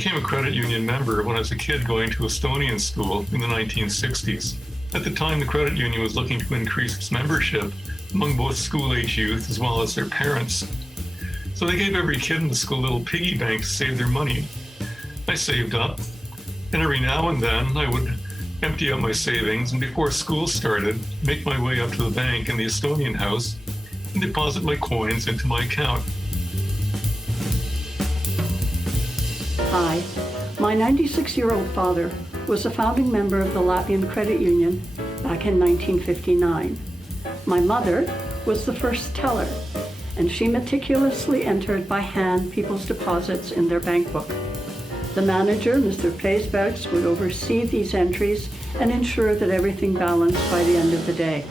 became a credit union member when I was a kid going to Estonian school in the 1960s. At the time, the credit union was looking to increase its membership among both school-age youth as well as their parents. So they gave every kid in the school a little piggy bank to save their money. I saved up, and every now and then I would empty out my savings and before school started, make my way up to the bank in the Estonian house and deposit my coins into my account. Hi, my 96-year-old father was a founding member of the Latvian Credit Union back in 1959. My mother was the first teller, and she meticulously entered by hand people's deposits in their bank book. The manager, Mr. Preisbergs, would oversee these entries and ensure that everything balanced by the end of the day.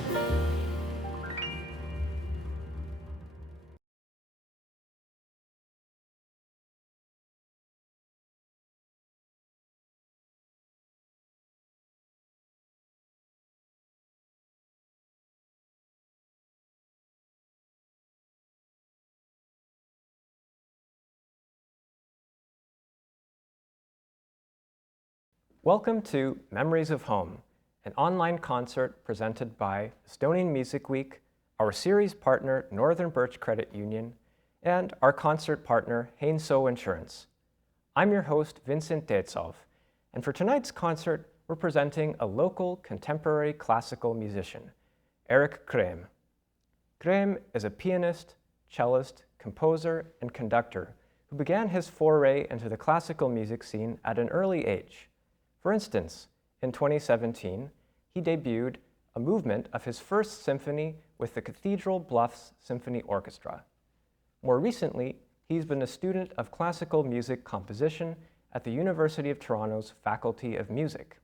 Welcome to Memories of Home, an online concert presented by Estonian Music Week, our series partner Northern Birch Credit Union, and our concert partner Heinsoo Insurance. I'm your host Vincent Teetsov, and for tonight's concert we're presenting a local contemporary classical musician, Erik Kreem. Kreem is a pianist, cellist, composer, and conductor who began his foray into the classical music scene at an early age. For instance, in 2017, he debuted a movement of his first symphony with the Cathedral Bluffs Symphony Orchestra. More recently, he's been a student of classical music composition at the University of Toronto's Faculty of Music.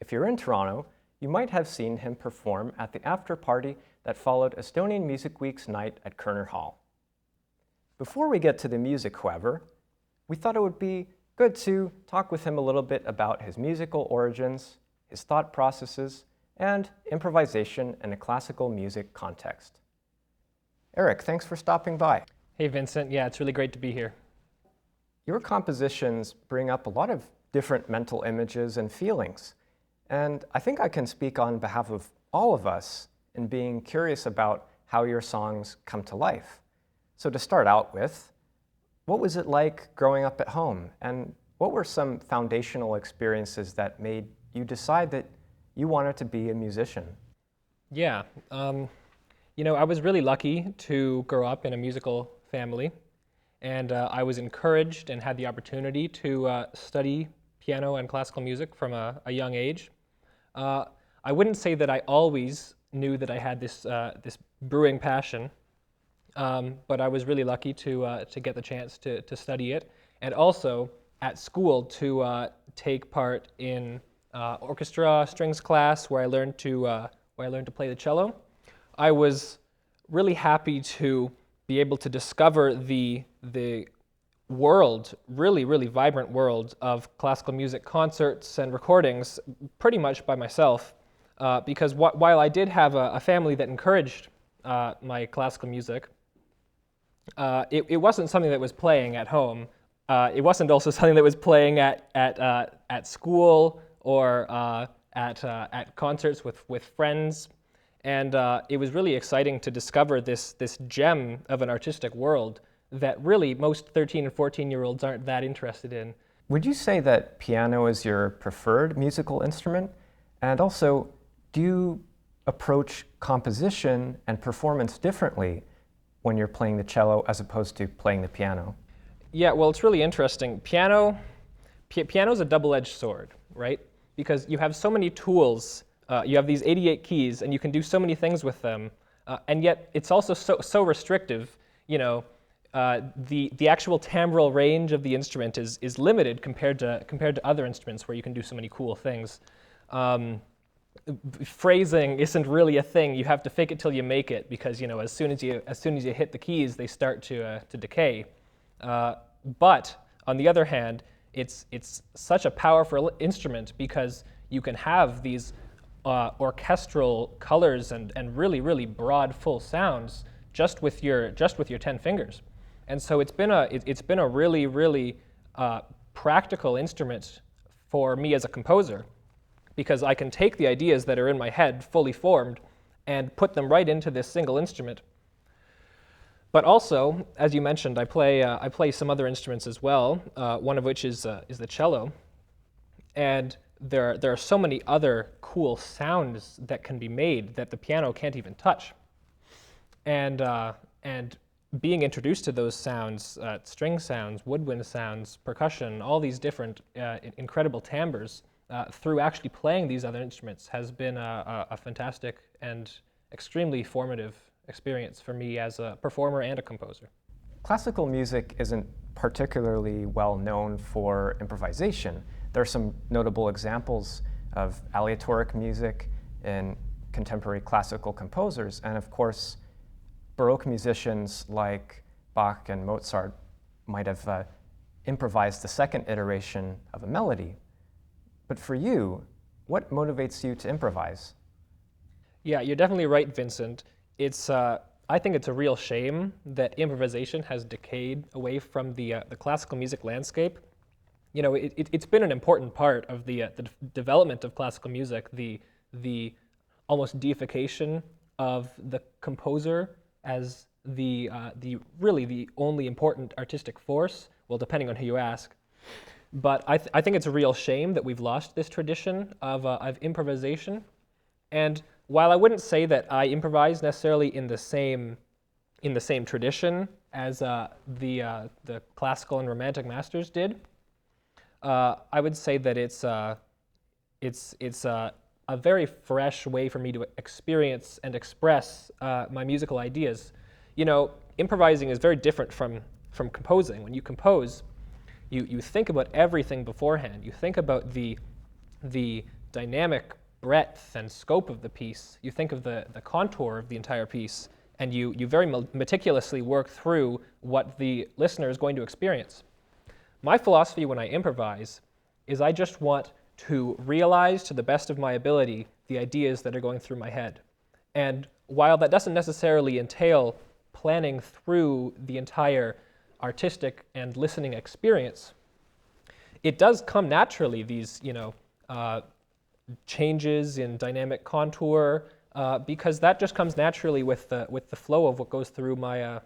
If you're in Toronto, you might have seen him perform at the after-party that followed Estonian Music Week's night at Kerner Hall. Before we get to the music, however, we thought it would be good to talk with him a little bit about his musical origins, his thought processes, and improvisation in a classical music context. Erik, thanks for stopping by. Hey Vincent, yeah, it's really great to be here. Your compositions bring up a lot of different mental images and feelings, and I think I can speak on behalf of all of us in being curious about how your songs come to life. So to start out with, what was it like growing up at home, and what were some foundational experiences that made you decide that you wanted to be a musician? Yeah, you know, I was really lucky to grow up in a musical family, and I was encouraged and had the opportunity to study piano and classical music from a young age. I wouldn't say that I always knew that I had this brewing passion. But I was really lucky to get the chance to study it, and also at school to take part in orchestra strings class where I learned to play the cello. I was really happy to be able to discover the world, really vibrant world of classical music concerts and recordings pretty much by myself, because while I did have a family that encouraged my classical music, it wasn't something that was playing at home. It wasn't also something that was playing at school or at concerts with friends. And it was really exciting to discover this gem of an artistic world that really most 13 and 14-year-olds aren't that interested in. Would you say that piano is your preferred musical instrument? And also, do you approach composition and performance differently when you're playing the cello as opposed to playing the piano? Yeah, well, it's really interesting. Piano's a double-edged sword, right? Because you have so many tools. You have these 88 keys, and you can do so many things with them. And yet, it's also so restrictive. You know, the actual timbral range of the instrument is limited compared to other instruments where you can do so many cool things. Phrasing isn't really a thing. You have to fake it till you make it, because you know as soon as you hit the keys, they start to decay. But on the other hand, it's such a powerful instrument because you can have these orchestral colors and really broad full sounds just with your 10 fingers. And so it's been a really practical instrument for me as a composer, because I can take the ideas that are in my head fully formed and put them right into this single instrument. But also, as you mentioned, I play some other instruments as well, one of which is the cello. And there are so many other cool sounds that can be made that the piano can't even touch. And being introduced to those sounds, string sounds, woodwind sounds, percussion, all these different incredible timbres through actually playing these other instruments has been a fantastic and extremely formative experience for me as a performer and a composer. Classical music isn't particularly well known for improvisation. There are some notable examples of aleatoric music in contemporary classical composers, and of course, Baroque musicians like Bach and Mozart might have improvised the second iteration of a melody. But for you, what motivates you to improvise? Yeah, you're definitely right, Vincent. I think it's a real shame that improvisation has decayed away from the classical music landscape. You know, it's been an important part of the development of classical music, the almost deification of the composer as the really the only important artistic force, well, depending on who you ask. But I think it's a real shame that we've lost this tradition of improvisation. And while I wouldn't say that I improvise necessarily in the same tradition as the classical and romantic masters did, I would say that it's a very fresh way for me to experience and express my musical ideas. You know, improvising is very different from composing. When you compose, you think about everything beforehand. You think about the dynamic breadth and scope of the piece. You think of the contour of the entire piece, and you very meticulously work through what the listener is going to experience. My philosophy when I improvise is I just want to realize to the best of my ability the ideas that are going through my head. And while that doesn't necessarily entail planning through the entire artistic and listening experience, it does come naturally, these changes in dynamic contour, because that just comes naturally with the flow of what goes through my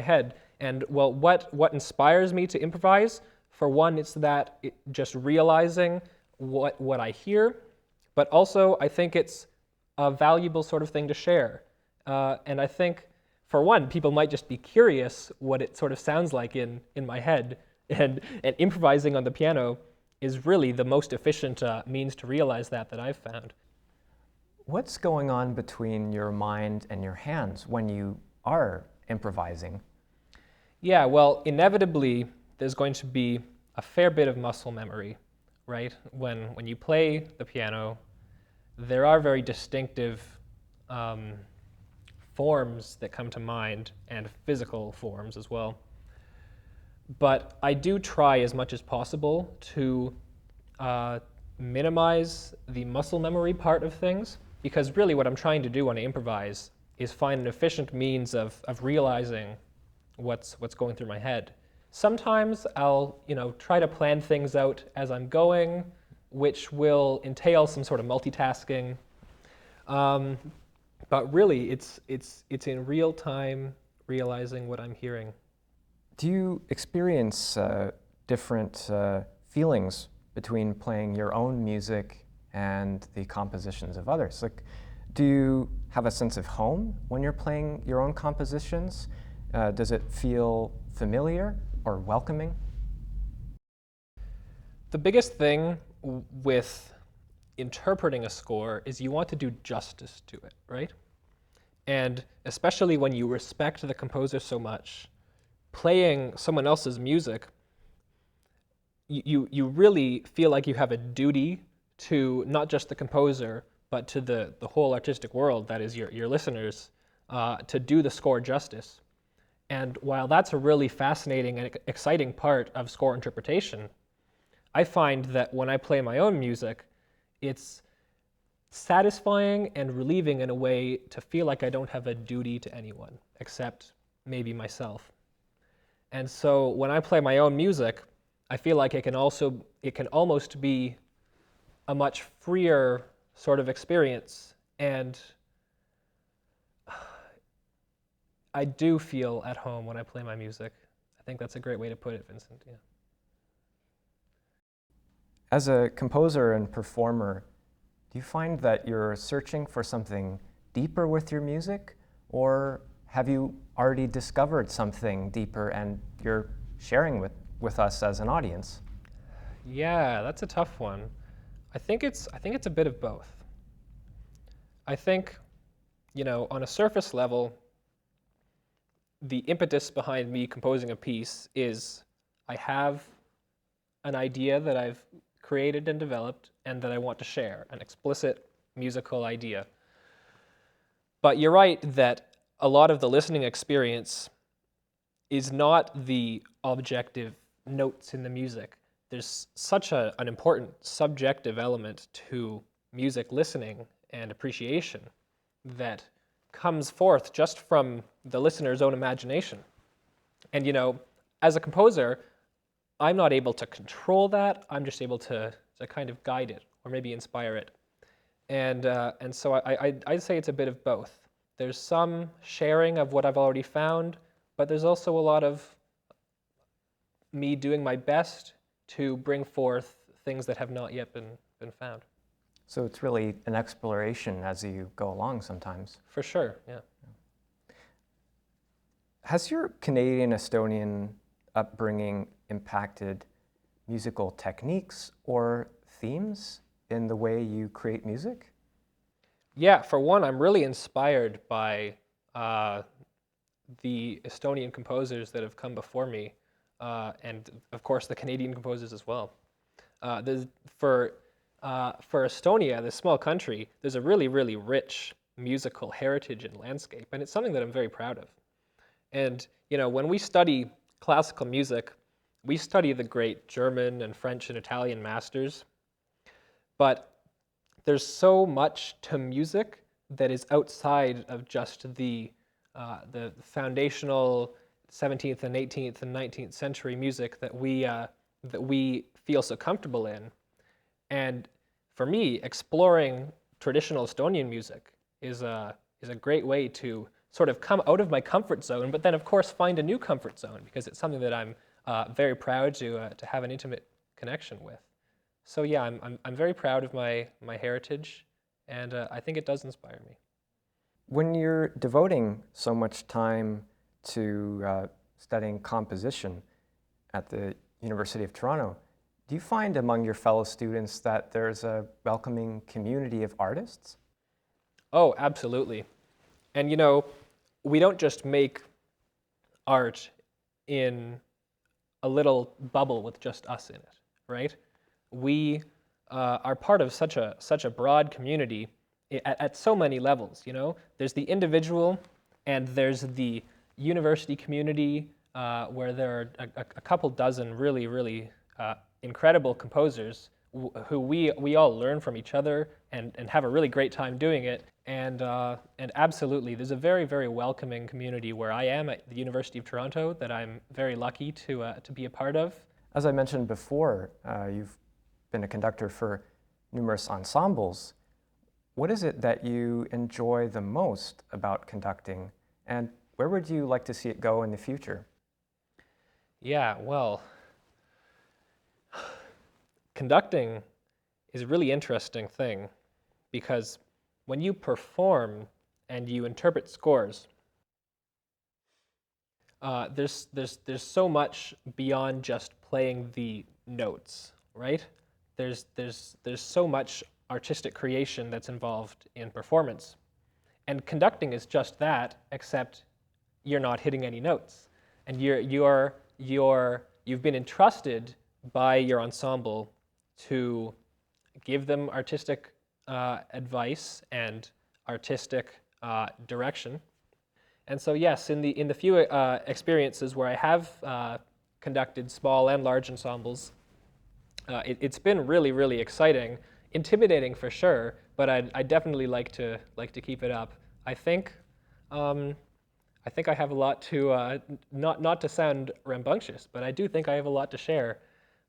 head. And well, what inspires me to improvise? For one, it's just realizing what I hear, but also I think it's a valuable sort of thing to share. And I think, for one, people might just be curious what it sort of sounds like in my head, and improvising on the piano is really the most efficient means to realize that I've found. What's going on between your mind and your hands when you are improvising? Yeah, well, inevitably, there's going to be a fair bit of muscle memory, right? When you play the piano, there are very distinctive forms that come to mind, and physical forms as well. But I do try as much as possible to minimize the muscle memory part of things, because really what I'm trying to do when I improvise is find an efficient means of realizing what's going through my head. Sometimes I'll try to plan things out as I'm going, which will entail some sort of multitasking. But really, it's in real time realizing what I'm hearing. Do you experience different feelings between playing your own music and the compositions of others? Like, do you have a sense of home when you're playing your own compositions? Does it feel familiar or welcoming? The biggest thing with interpreting a score is you want to do justice to it, right? And especially when you respect the composer so much, playing someone else's music, you really feel like you have a duty to not just the composer, but to the whole artistic world, that is your listeners, to do the score justice. And while that's a really fascinating and exciting part of score interpretation, I find that when I play my own music, it's satisfying and relieving in a way to feel like I don't have a duty to anyone, except maybe myself. And so when I play my own music, I feel like it can almost be a much freer sort of experience, and I do feel at home when I play my music. I think that's a great way to put it, Vincent. Yeah. As a composer and performer, do you find that you're searching for something deeper with your music, or have you already discovered something deeper and you're sharing with us as an audience? Yeah, that's a tough one. I think it's a bit of both. I think, on a surface level, the impetus behind me composing a piece is I have an idea that I've created and developed and that I want to share, an explicit musical idea. But you're right that a lot of the listening experience is not the objective notes in the music. There's such an important subjective element to music listening and appreciation that comes forth just from the listener's own imagination. And as a composer, I'm not able to control that. I'm just able to kind of guide it or maybe inspire it. And so I'd say it's a bit of both. There's some sharing of what I've already found, but there's also a lot of me doing my best to bring forth things that have not yet been found. So it's really an exploration as you go along sometimes. For sure, yeah. Has your Canadian-Estonian upbringing impacted musical techniques or themes in the way you create music? Yeah, for one, I'm really inspired by the Estonian composers that have come before me, and of course the Canadian composers as well. For Estonia, this small country, there's a really, really rich musical heritage and landscape, and it's something that I'm very proud of. And when we study classical music, we study the great German and French and Italian masters, but there's so much to music that is outside of just the foundational 17th and 18th and 19th century music that we feel so comfortable in. And for me, exploring traditional Estonian music is a great way to sort of come out of my comfort zone, but then of course find a new comfort zone because it's something that I'm very proud to have an intimate connection with. So yeah, I'm very proud of my heritage, and I think it does inspire me. When you're devoting so much time to studying composition at the University of Toronto, do you find among your fellow students that there's a welcoming community of artists? Oh, absolutely. And we don't just make art in a little bubble with just us in it, right? We are part of such a broad community at so many levels. There's the individual, and there's the university community where there are a couple dozen really, really incredible composers who we all learn from each other and have a really great time doing it. And absolutely, there's a very, very welcoming community where I am at the University of Toronto that I'm very lucky to be a part of. As I mentioned before, you've been a conductor for numerous ensembles. What is it that you enjoy the most about conducting, and where would you like to see it go in the future? Yeah, well, conducting is a really interesting thing because when you perform and you interpret scores, there's so much beyond just playing the notes, right? There's so much artistic creation that's involved in performance, and conducting is just that, except you're not hitting any notes, and you've been entrusted by your ensemble to give them artistic advice and artistic direction. And so yes, in the few experiences where I have conducted small and large ensembles, it's been really, really exciting, intimidating for sure, but I'd definitely like to keep it up. I think I have a lot to not to sound rambunctious, but I do think I have a lot to share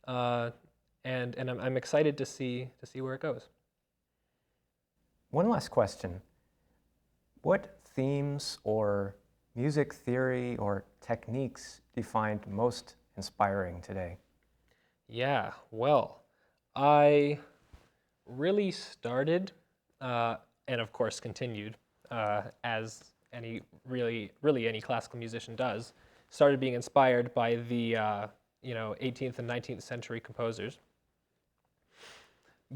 and I'm excited to see where it goes. One last question. What themes or music theory or techniques do you find most inspiring today? Yeah, well, I really started, and of course continued, as any really any classical musician does, started being inspired by the 18th and 19th century composers.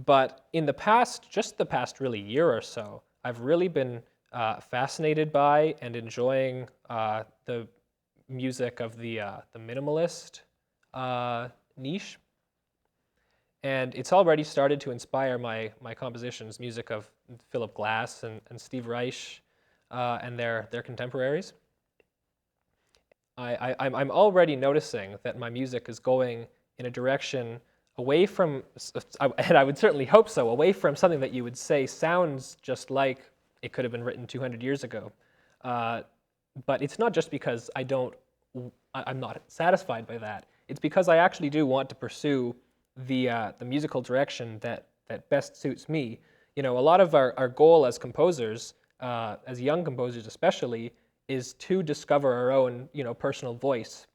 But in the past, just the past really year or so, I've really been fascinated by and enjoying the music of the minimalist niche. And it's already started to inspire my compositions, music of Philip Glass and Steve Reich and their contemporaries. I'm already noticing that my music is going in a direction away from, and I would certainly hope so, away from something that you would say sounds just like it could have been written 200 years ago. But it's not just because I'm not satisfied by that. It's because I actually do want to pursue the musical direction that best suits me. You know, a lot of our goal as composers, as young composers especially, is to discover our own, personal voice.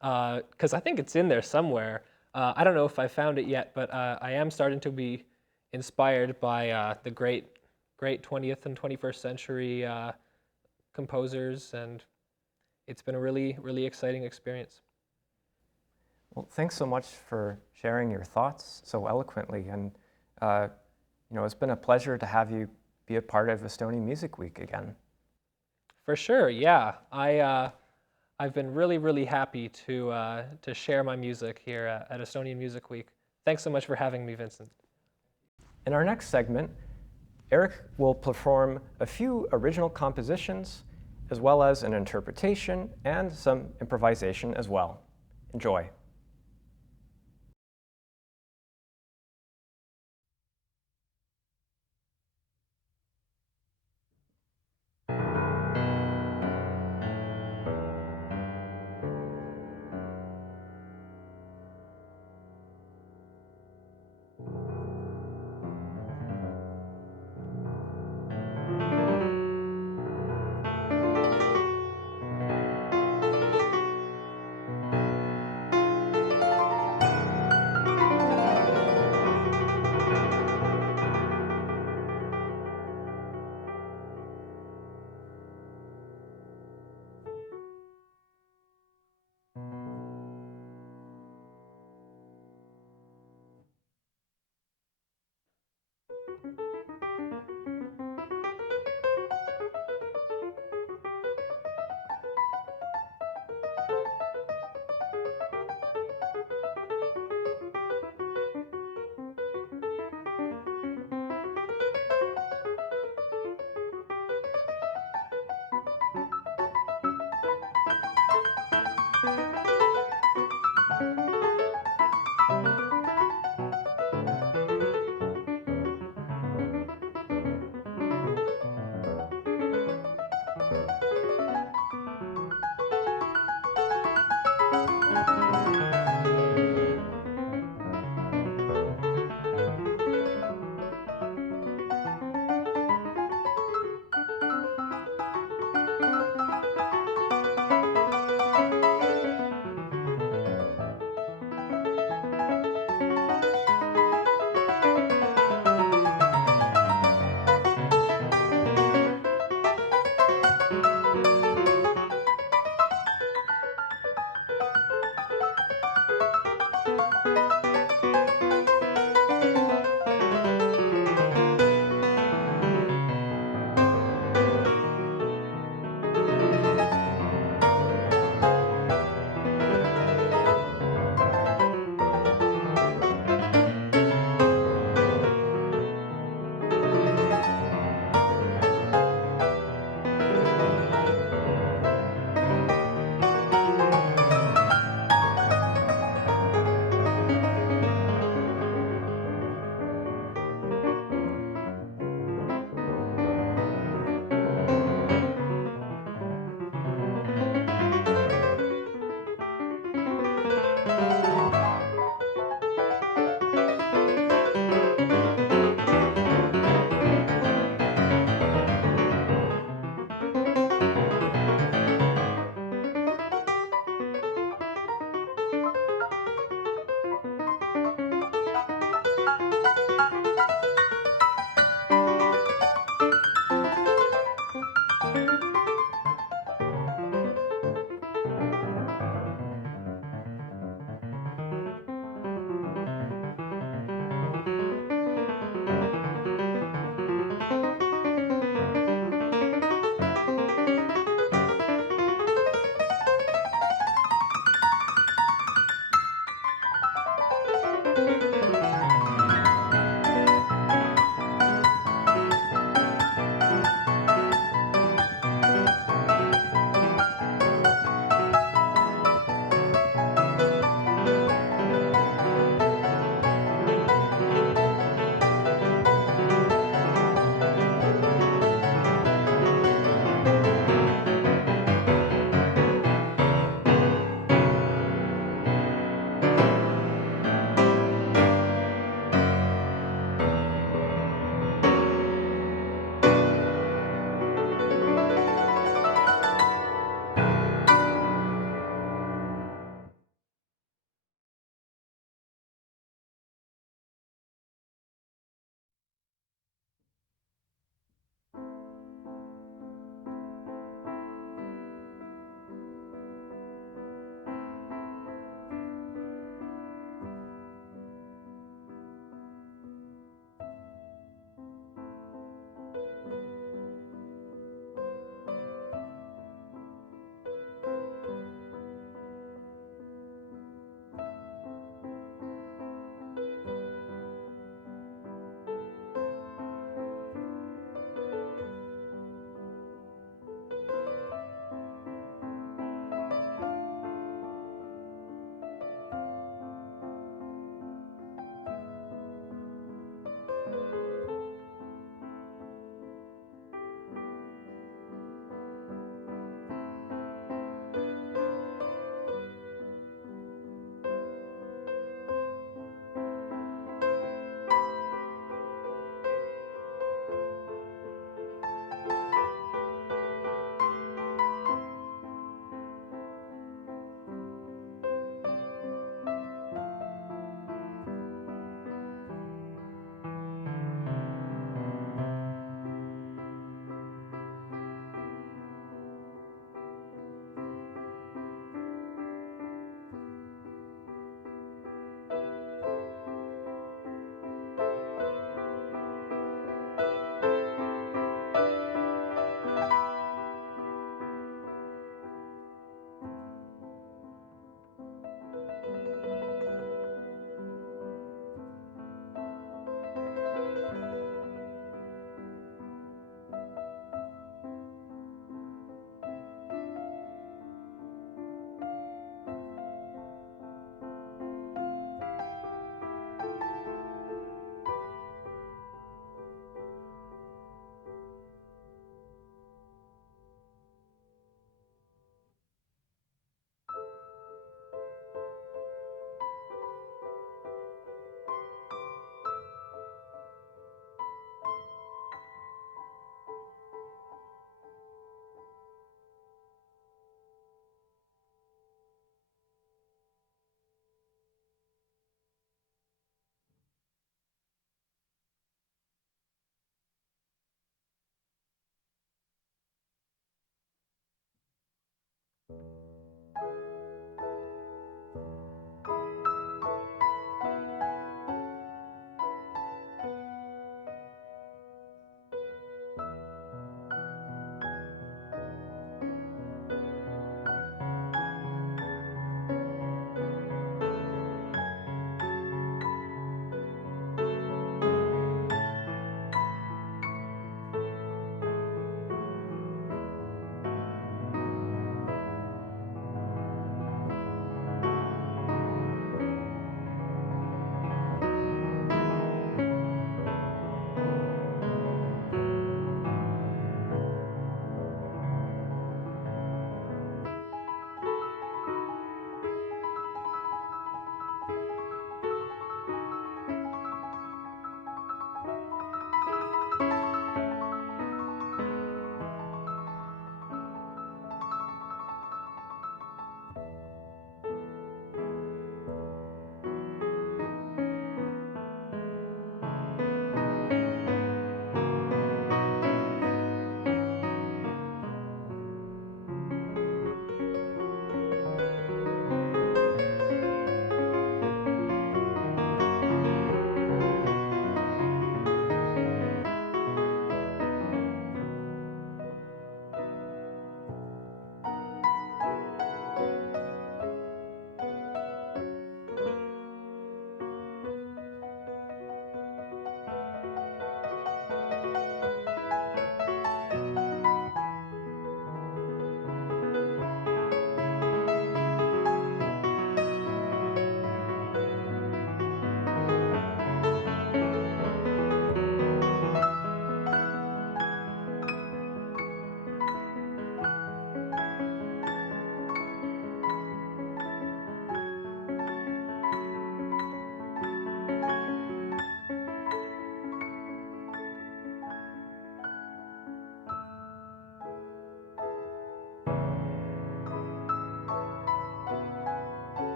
Because I think it's in there somewhere. I don't know if I found it yet, but I am starting to be inspired by the great 20th and 21st century composers, and it's been a really, really exciting experience. Well, thanks so much for sharing your thoughts so eloquently, and it's been a pleasure to have you be a part of Estonian Music Week again. For sure, yeah. I've been really, really happy to share my music here at Estonian Music Week. Thanks so much for having me, Vincent. In our next segment, Erik will perform a few original compositions, as well as an interpretation and some improvisation as well. Enjoy.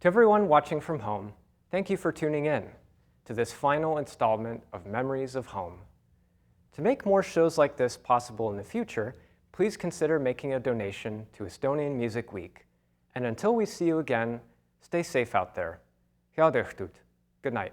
To everyone watching from home, thank you for tuning in to this final installment of Memories of Home. To make more shows like this possible in the future, please consider making a donation to Estonian Music Week. And until we see you again, stay safe out there. Head õhtut. Good night.